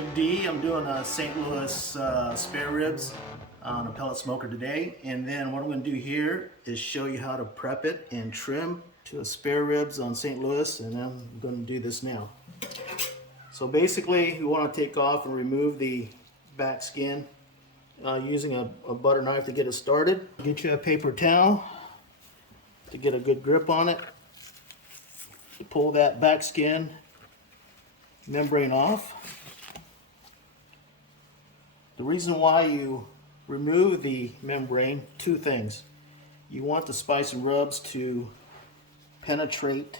Big D. I'm doing a St. Louis spare ribs on a pellet smoker today. And then what I'm going to do here is show you how to prep it and trim to a spare ribs on St. Louis. And I'm going to do this now. So basically, you want to take off and remove the back skin using a butter knife to get it started. Get you a paper towel to get a good grip on it. Pull that back skin membrane off. The reason why you remove the membrane, two things. You want the spice and rubs to penetrate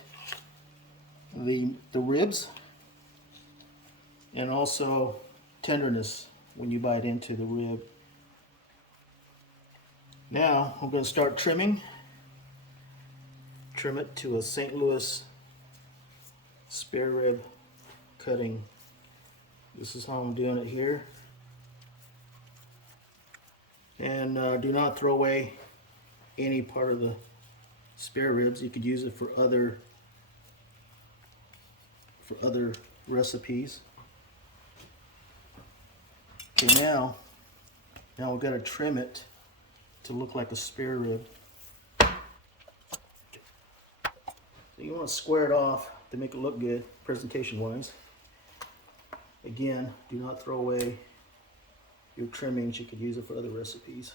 the ribs, and also tenderness when you bite into the rib. Now I'm going to start trimming. Trim it to a St. Louis spare rib cutting. This is how I'm doing it here. And do not throw away any part of the spare ribs. You could use it for other recipes. Okay, now we've got to trim it to look like a spare rib. So you want to square it off to make it look good presentation wise. Again, do not throw away your trimmings. You could use it for other recipes.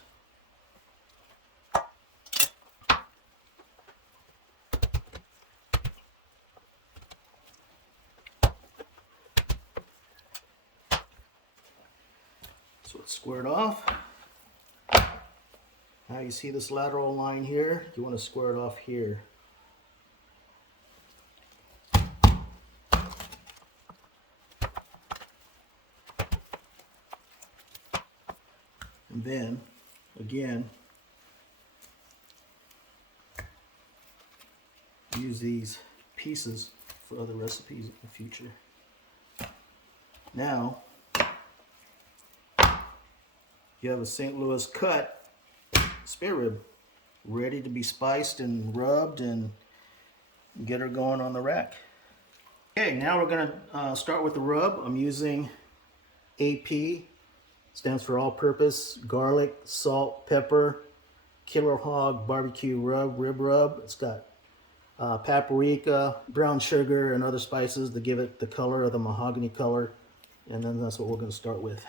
So it's squared off. Now you see this lateral line here. You want to square it off here. And then, again, use these pieces for other recipes in the future. Now, you have a St. Louis cut spare rib ready to be spiced and rubbed and get her going on the rack. Okay, now we're going to start with the rub. I'm using AP. Stands for all-purpose garlic, salt, pepper, killer hog barbecue rib rub. It's got paprika, brown sugar, and other spices to give it the color of the mahogany color. And then that's what we're going to start with.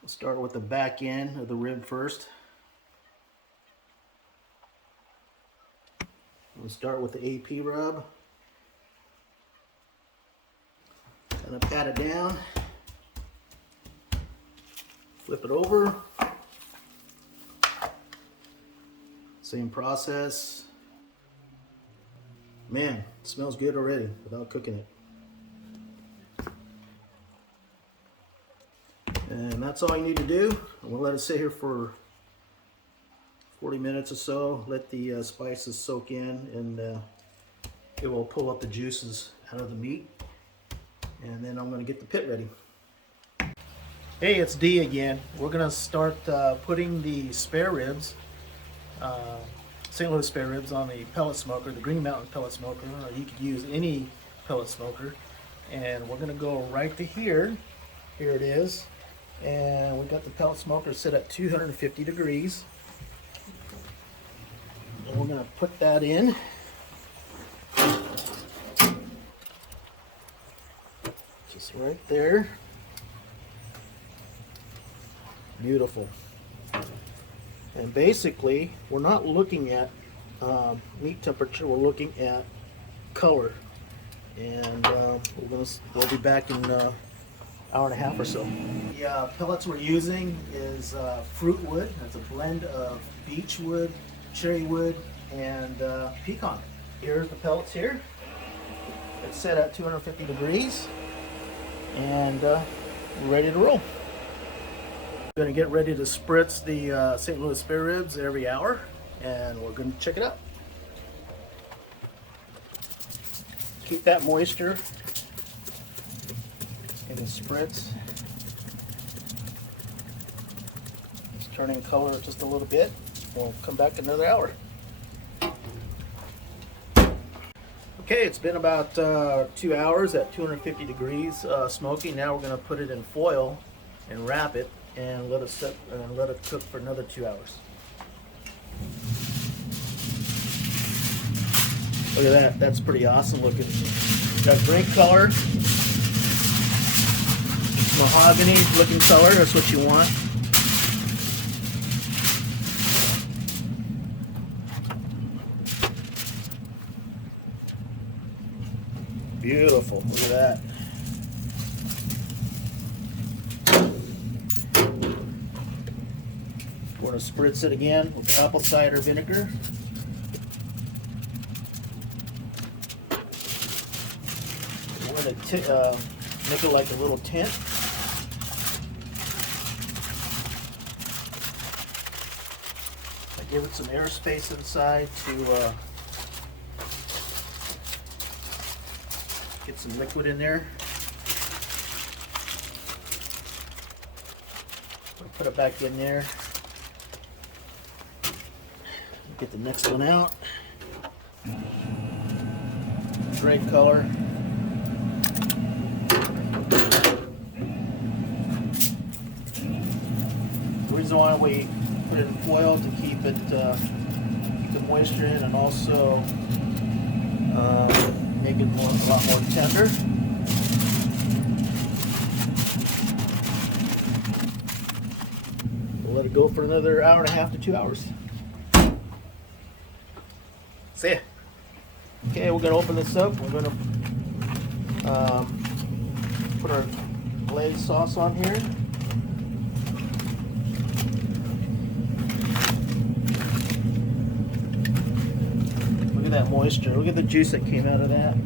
We'll start with the back end of the rib first. We'll start with the AP rub. Gonna pat it down, flip it over. Same process. Man, it smells good already without cooking it. And that's all you need to do. We'll let it sit here for 40 minutes or so. Let the spices soak in, and it will pull up the juices out of the meat. And then I'm going to get the pit ready. Hey, it's D again. We're going to start putting the spare ribs, St. Louis spare ribs, on the pellet smoker, the Green Mountain pellet smoker, or you could use any pellet smoker. And we're going to go right to here. Here it is. And we got the pellet smoker set at 250 degrees. And we're going to put that in. Just right there. Beautiful. And basically, we're not looking at meat temperature, we're looking at color. And we'll be back in an hour and a half or so. The pellets we're using is fruit wood. That's a blend of beech wood, cherry wood, and pecan. Here's the pellets here. It's set at 250 degrees. And we're ready to roll. We're going to get ready to spritz the St. Louis spare ribs every hour, and we're going to check it out. Keep that moisture in the spritz. It's turning color just a little bit. We'll come back another hour. Okay, it's been about 2 hours at 250 degrees smoking. Now we're going to put it in foil and wrap it and let it set and let it cook for another 2 hours. Look at that. That's pretty awesome looking. Got great color. Mahogany looking color. That's what you want. Beautiful. Look at that. We're going to spritz it again with apple cider vinegar. We're going to make it like a little tent. I give it some airspace inside to get some liquid in there. We'll put it back in there. Get the next one out. Great color. The reason why we put it in foil to keep it keep the moisture in and also make it a lot more tender. We'll let it go for another hour and a half to 2 hours. See ya. Okay, we're going to open this up. We're going to put our glaze sauce on here. Look at that moisture. Look at the juice that came out of that.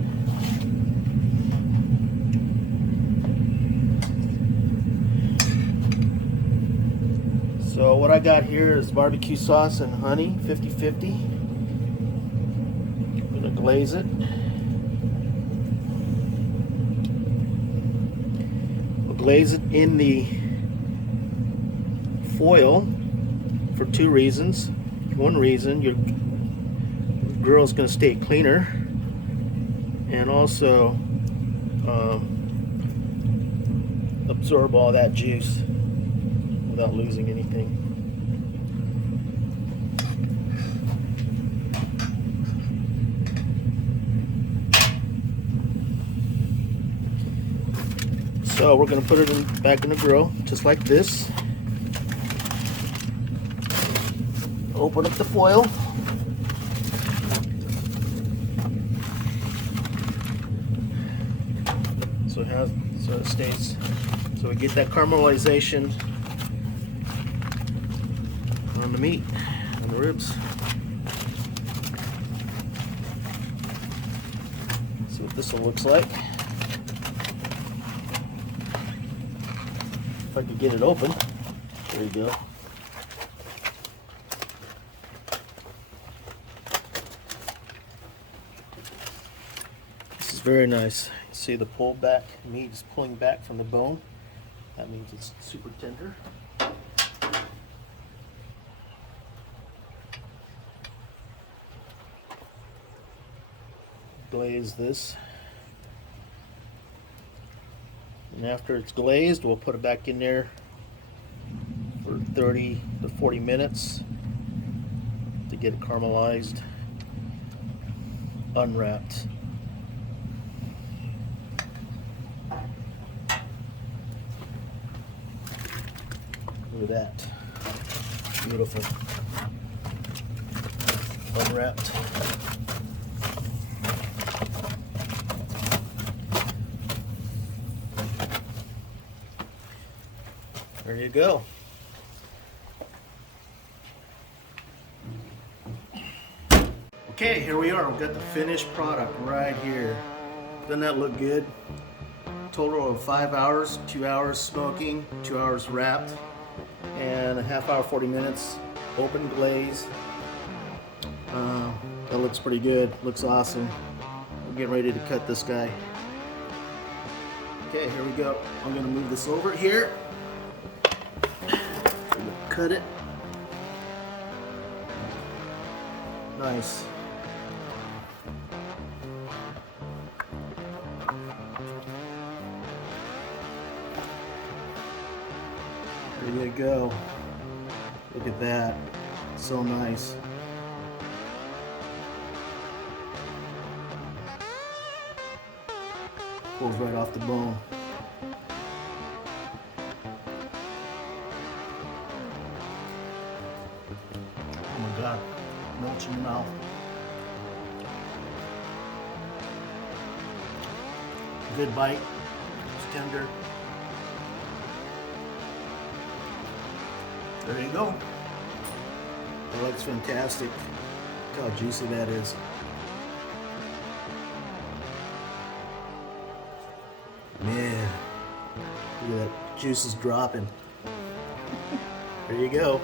So what I got here is barbecue sauce and honey, 50-50. I'm going to glaze it. We'll glaze it in the foil for two reasons. One reason, your grill is going to stay cleaner, and also absorb all that juice without losing anything. So we're going to put it back in the grill, just like this. Open up the foil. So it stays. So we get that caramelization on the meat, on the ribs. See what this one looks like. If I could get it open. There you go. This is very nice. See the pull back, meat is pulling back from the bone. That means it's super tender. Glaze this. And after it's glazed, we'll put it back in there for 30 to 40 minutes to get it caramelized, unwrapped. Look at that. Beautiful. Unwrapped. There you go. Okay, here we are. We've got the finished product right here. Doesn't that look good? Total of 5 hours, 2 hours smoking, 2 hours wrapped, and a half hour, 40 minutes open glaze. That looks pretty good. Looks awesome. We're getting ready to cut this guy. Okay, here we go. I'm going to move this over here. Cut it. There you go. Look at that. So nice. Pulls right off the bone. Oh my God. Melts in your mouth. Good bite. It's tender. There you go. That looks fantastic. Look how juicy that is. Man, look at that. Juice is dropping. There you go.